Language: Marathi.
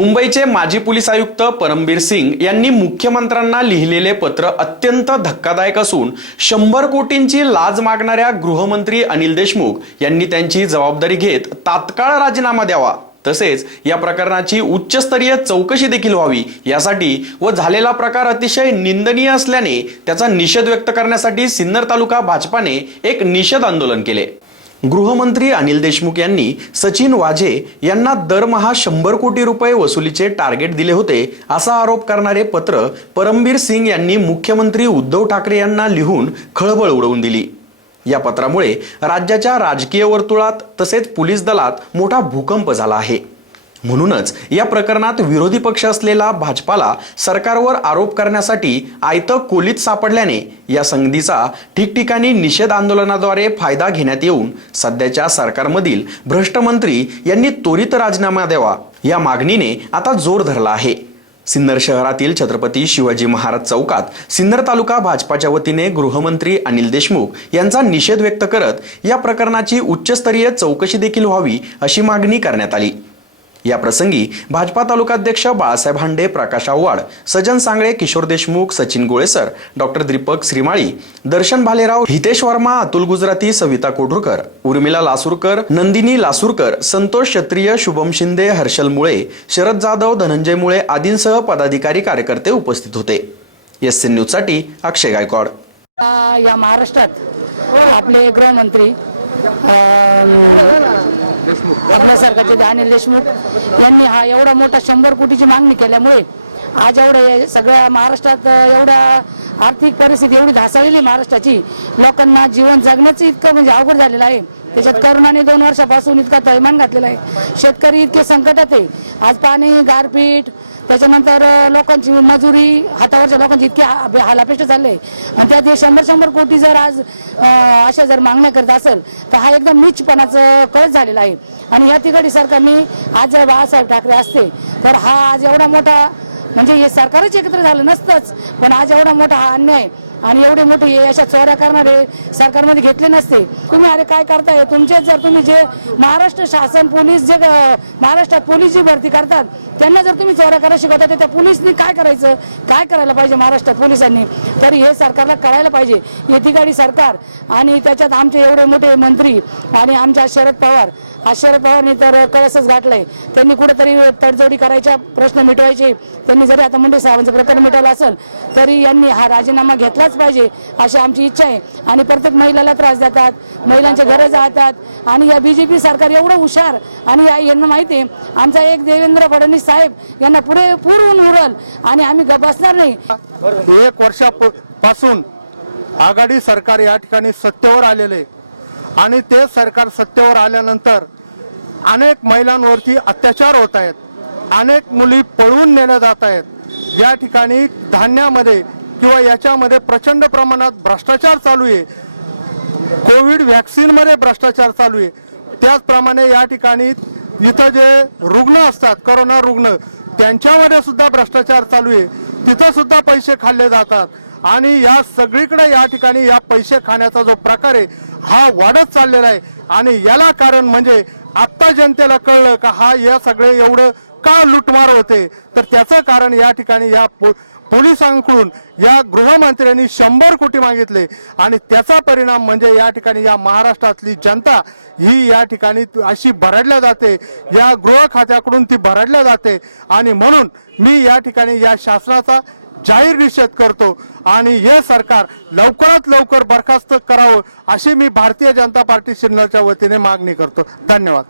मुंबईचे माजी पोलीस आयुक्त परमबीर सिंग यांनी मुख्यमंत्र्यांना लिहिलेले पत्र अत्यंत धक्कादायक असून शंभर कोटींची लाज मागणाऱ्या गृहमंत्री अनिल देशमुख यांनी त्यांची जबाबदारी घेत तात्काळ राजीनामा द्यावा. तसेच या प्रकरणाची उच्चस्तरीय चौकशी देखील व्हावी यासाठी व झालेला प्रकार अतिशय निंदनीय असल्याने त्याचा निषेध व्यक्त करण्यासाठी सिन्नर तालुका भाजपाने एक निषेध आंदोलन केले. गृहमंत्री अनिल देशमुख यांनी सचिन वाझे यांना दरमहा शंभर कोटी रुपये वसुलीचे टार्गेट दिले होते असा आरोप करणारे पत्र परमबीर सिंग यांनी मुख्यमंत्री उद्धव ठाकरे यांना लिहून खळबळ उडवून दिली. या पत्रामुळे राज्याच्या राजकीय वर्तुळात तसेच पोलीस दलात मोठा भूकंप झाला आहे. म्हणूनच या प्रकरणात विरोधी पक्ष असलेला भाजपाला सरकारवर आरोप करण्यासाठी आयतं कोलीत सापडल्याने या संधीचा ठिकठिकाणी निषेध आंदोलनाद्वारे फायदा घेण्यात येऊन सध्याच्या सरकारमधील भ्रष्ट मंत्री यांनी त्वरित राजीनामा द्यावा या मागणीने आता जोर धरला आहे. सिन्नर शहरातील छत्रपती शिवाजी महाराज चौकात सिन्नर तालुका भाजपाच्या वतीने गृहमंत्री अनिल देशमुख यांचा निषेध व्यक्त करत या प्रकरणाची उच्चस्तरीय चौकशी देखील व्हावी अशी मागणी करण्यात आली. या प्रसंगी भाजपा तालुकाध्यक्ष बाळासाहेब हांडे प्रकाश आव्हाड सजन सांगळे किशोर देशमुख सचिन गोळेसर डॉक्टर दीपक श्रीमाळी दर्शन भालेराव हितेश वर्मा अतुल गुजराती सविता कोठुरकर उर्मिला लासूरकर नंदिनी लासूरकर संतोष क्षत्रिय शुभम शिंदे हर्षल मुळे शरद जाधव धनंजय मुळे आदींसह पदाधिकारी कार्यकर्ते उपस्थित होते. एस एन न्यूजसाठी अक्षय गायकवाड. या महाराष्ट्रात आपले गृहमंत्री अं, आपल्या सरकारचे अनिल देशमुख यांनी हा एवढा मोठा शंभर कोटीची मागणी केल्यामुळे आज एवढ्या सगळ्या महाराष्ट्रात एवढ्या एवढा आर्थिक परिस्थिती एवढी ढासळलेली आहे महाराष्ट्राची लोकांना जीवन जगण्याचं इतकं म्हणजे अवघड झालेलं आहे. त्याच्यात करोनाने दोन वर्षापासून इतका तैमान घातलेला आहे. शेतकरी इतके संकटात आहे. आज पाणी गारपीट त्याच्यानंतर लोकांची मजुरी हातावरच्या लोकांची इतकी हा- हालापेष्ट झाले आणि त्यात हे शंभर शंभर कोटी जर आज अशा जर मागण्या करत असेल तर हा एकदम नीचपणाचं कळत झालेला आहे. आणि या तिकडे सरकारने आज जर बाळासाहेब ठाकरे असते तर हा आज एवढा मोठा म्हणजे हे सरकारच एकत्र झालं नसतंच पण आज एवढा मोठा हा अन्याय आणि एवढे मोठे हे अशा चोऱ्या करणारे सरकारमध्ये घेतले नसते. तुम्ही अरे काय करताय? तुमचे जर तुम्ही जे महाराष्ट्र शासन पोलीस जे महाराष्ट्रात पोलीस जी भरती करतात त्यांना जर तुम्ही चोऱ्या करायला शिकवताय तर त्या पोलिसनी काय करायचं? काय करायला पाहिजे महाराष्ट्रात पोलिसांनी? तर हे सरकारला कळायला पाहिजे. येतीगाडी सरकार आणि त्याच्यात आमचे एवढे मोठे मंत्री आणि आमच्या शरद पवार आज शरद पवारनी तर कळसच गाठलाय. त्यांनी कुठेतरी तडजोडी करायच्या प्रश्न मिटवायचे. त्यांनी जरी आता मुंडे साहेबांचं प्रकरण मिटवलं असेल तरी यांनी हा राजीनामा घेतलाच पाहिजे अशी आमची इच्छा आहे. आणि प्रत्येक महिलाला त्रास देतात महिलांचे घरं जातात आणि या बी जे पी सरकार एवढं हुशार आणि या यांना माहिती आहे आमचा एक देवेंद्र फडणवीस साहेब यांना पुरे ऊन उरल आणि आम्ही गप बसणार नाही. एक वर्षापासून आघाडी सरकार या ठिकाणी सत्तेवर आलेले आणि ते सरकार सत्तेवर आल्यानंतर अनेक महिलांवरती अत्याचार होत आहेत. अनेक मुली पळवून नेल्या जात आहेत. या ठिकाणी धान्यामध्ये किंवा याच्यामध्ये प्रचंड प्रमाणात भ्रष्टाचार चालू आहे. कोविड व्हॅक्सिनमध्ये भ्रष्टाचार चालू आहे. त्याचप्रमाणे या ठिकाणी इथं जे रुग्ण असतात करोना रुग्ण त्यांच्यामध्ये सुद्धा भ्रष्टाचार चालू आहे. तिथं सुद्धा पैसे खाल्ले जातात. आणि या सगळीकडे या ठिकाणी या पैसे खाण्याचा जो प्रकार आहे हा वाढत चाललेला आहे. आणि याला कारण म्हणजे आत्ता जनतेला कळलं का हा या सगळे एवढं का लुटमार होते? तर त्याचं कारण या ठिकाणी या पो पोलिसांकडून या गृहमंत्र्यांनी शंभर कोटी मागितले. आणि त्याचा परिणाम म्हणजे या ठिकाणी या महाराष्ट्रातली जनता ही या ठिकाणी अशी भरडल्या जाते. या गृह खात्याकडून ती भरडल्या जाते. आणि म्हणून मी या ठिकाणी या शासनाचा जाहीर निषेध करतो आणि हे सरकार लवकरात लवकर बरखास्त करावं अशी मी भारतीय जनता पार्टी सिन्नरच्या वतीने मागणी करतो. धन्यवाद.